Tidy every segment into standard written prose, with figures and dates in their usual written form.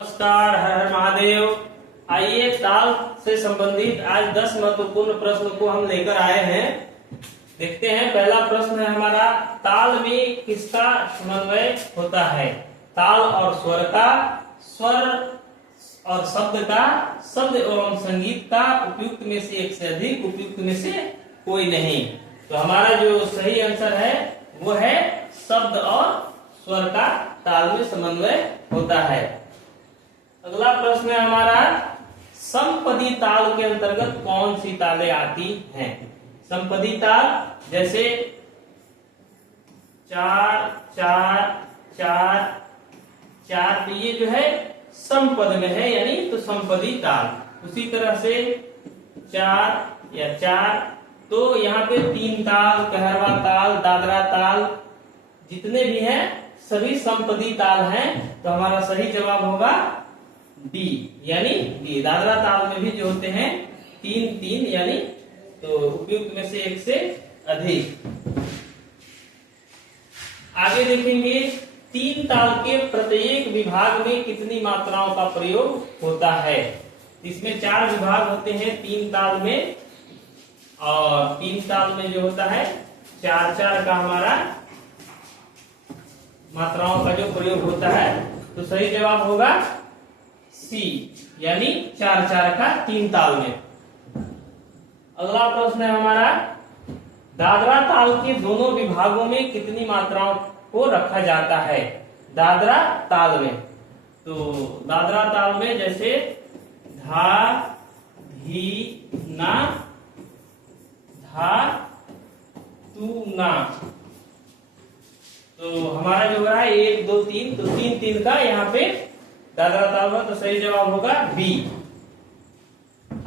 नमस्कार, हर हर महादेव। आइए ताल से संबंधित आज 10 महत्वपूर्ण प्रश्न को हम लेकर आए हैं। देखते हैं, पहला प्रश्न है हमारा, ताल में किसका समन्वय होता है? ताल और स्वर का, स्वर और शब्द का, शब्द एवं संगीत का, उपयुक्त में से एक से अधिक, उपयुक्त में से कोई नहीं। तो हमारा जो सही आंसर है वो है शब्द और स्वर का ताल में समन्वय होता है। अगला प्रश्न है हमारा, समपदी ताल के अंतर्गत कौन सी तालें आती हैं? समपदी ताल जैसे 4 4 4 4, तो ये जो है समपद में है, यानी तो समपदी ताल। उसी तरह से 4 या 4, तो यहाँ पे 3 ताल, कहरवा ताल, दादरा ताल, जितने भी हैं सभी समपदी ताल हैं। तो हमारा सही जवाब होगा डी, यानी डी। दादरा ताल में भी जो होते हैं 3 3, यानी तो उपयुक्त में से एक से अधिक। आगे देखेंगे, 3 ताल के प्रत्येक विभाग में कितनी मात्राओं का प्रयोग होता है? इसमें 4 विभाग होते हैं 3 ताल में, और 3 ताल में जो होता है 4 4 का हमारा मात्राओं का जो प्रयोग होता है। तो सही जवाब होगा सी, यानी 4 4 का 3 ताल में। अगला प्रश्न है हमारा, दादरा ताल के दोनों विभागों में कितनी मात्राओं को रखा जाता है? दादरा ताल में, तो दादरा ताल में जैसे धा धी ना, धा तू ना, तो हमारा जो रहा है 1 2 3, तो 3 3 का यहाँ पे दादरा ताल में, तो सही जवाब होगा बी।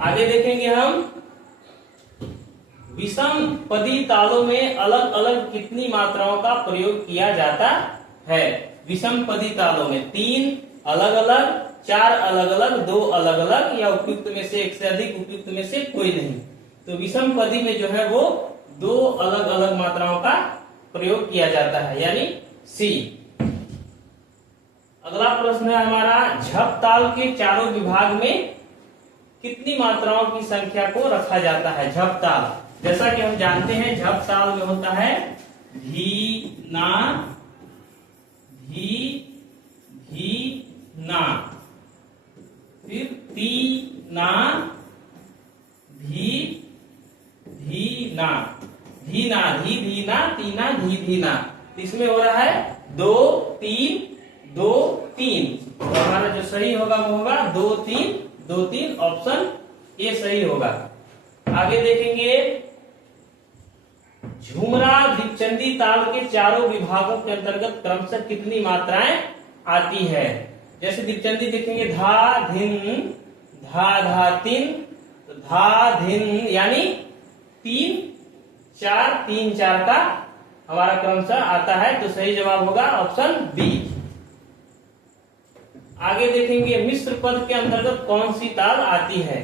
आगे देखेंगे हम, विषम पदी तालों में अलग अलग कितनी मात्राओं का प्रयोग किया जाता है? विषम पदी तालों में 3 अलग अलग, 4 अलग अलग, 2 अलग अलग, या उपयुक्त में से एक से अधिक, उपयुक्त में से कोई नहीं। तो विषम पदी में जो है वो 2 अलग अलग मात्राओं का प्रयोग किया जाता है, यानी सी। अगला प्रश्न है हमारा, झप ताल के चारों विभाग में कितनी मात्राओं की संख्या को रखा जाता है? झप ताल, जैसा कि हम जानते हैं झप ताल में होता है धी ना, धी धी ना, फिर ती ना, धी धी ना, धी ना, धी धी ना, ती ना, धी धी ना। इसमें हो रहा है 2 3 2 3, तो हमारा जो सही होगा वो होगा 2 3 2 3, ऑप्शन ए सही होगा। आगे देखेंगे, झुमरा दिक्चंदी ताल के चारों विभागों के अंतर्गत क्रमशः कितनी मात्राएं आती है? जैसे दिक्चंदी देखेंगे धा धिन, धा धा तिन, तो धा धिन, यानी 3 4 3 4 का हमारा क्रमशः आता है। तो सही जवाब होगा ऑप्शन बी। आगे देखेंगे, मिश्र पद के अंतर्गत कौन सी ताल आती है?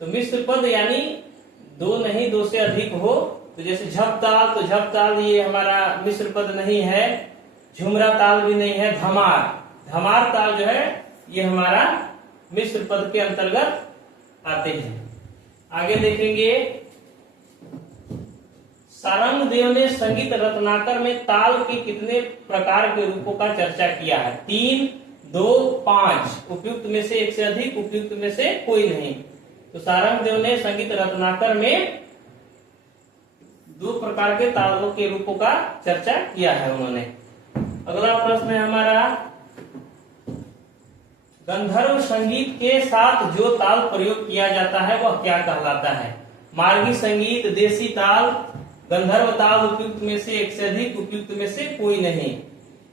तो मिश्र पद यानी 2 नहीं 2 से अधिक हो, तो जैसे झप ताल, तो झप ताल ये हमारा मिश्र पद नहीं है, झुमरा ताल भी नहीं है, धमार, धमार ताल जो है ये हमारा मिश्र पद के अंतर्गत आते हैं। आगे देखेंगे, सारंगदेव ने संगीत रत्नाकर में ताल के कितने प्रकार के रूपों का चर्चा किया है? 3 2 5, उपयुक्त में से एक से अधिक, उपयुक्त में से कोई नहीं। तो सारंगदेव ने संगीत रत्नाकर में 2 प्रकार के तालों के रूपों का चर्चा किया है उन्होंने। अगला प्रश्न है हमारा, गंधर्व संगीत के साथ जो ताल प्रयोग किया जाता है वह क्या कहलाता है? मार्गी संगीत, देसी ताल, गंधर्व ताल, उपयुक्त में से एक से अधिक, उपयुक्त में से कोई नहीं।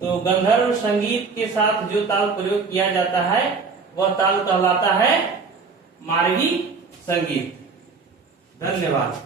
तो गंधर्व संगीत के साथ जो ताल प्रयोग किया जाता है वह ताल कहलाता है मार्गी संगीत। धन्यवाद।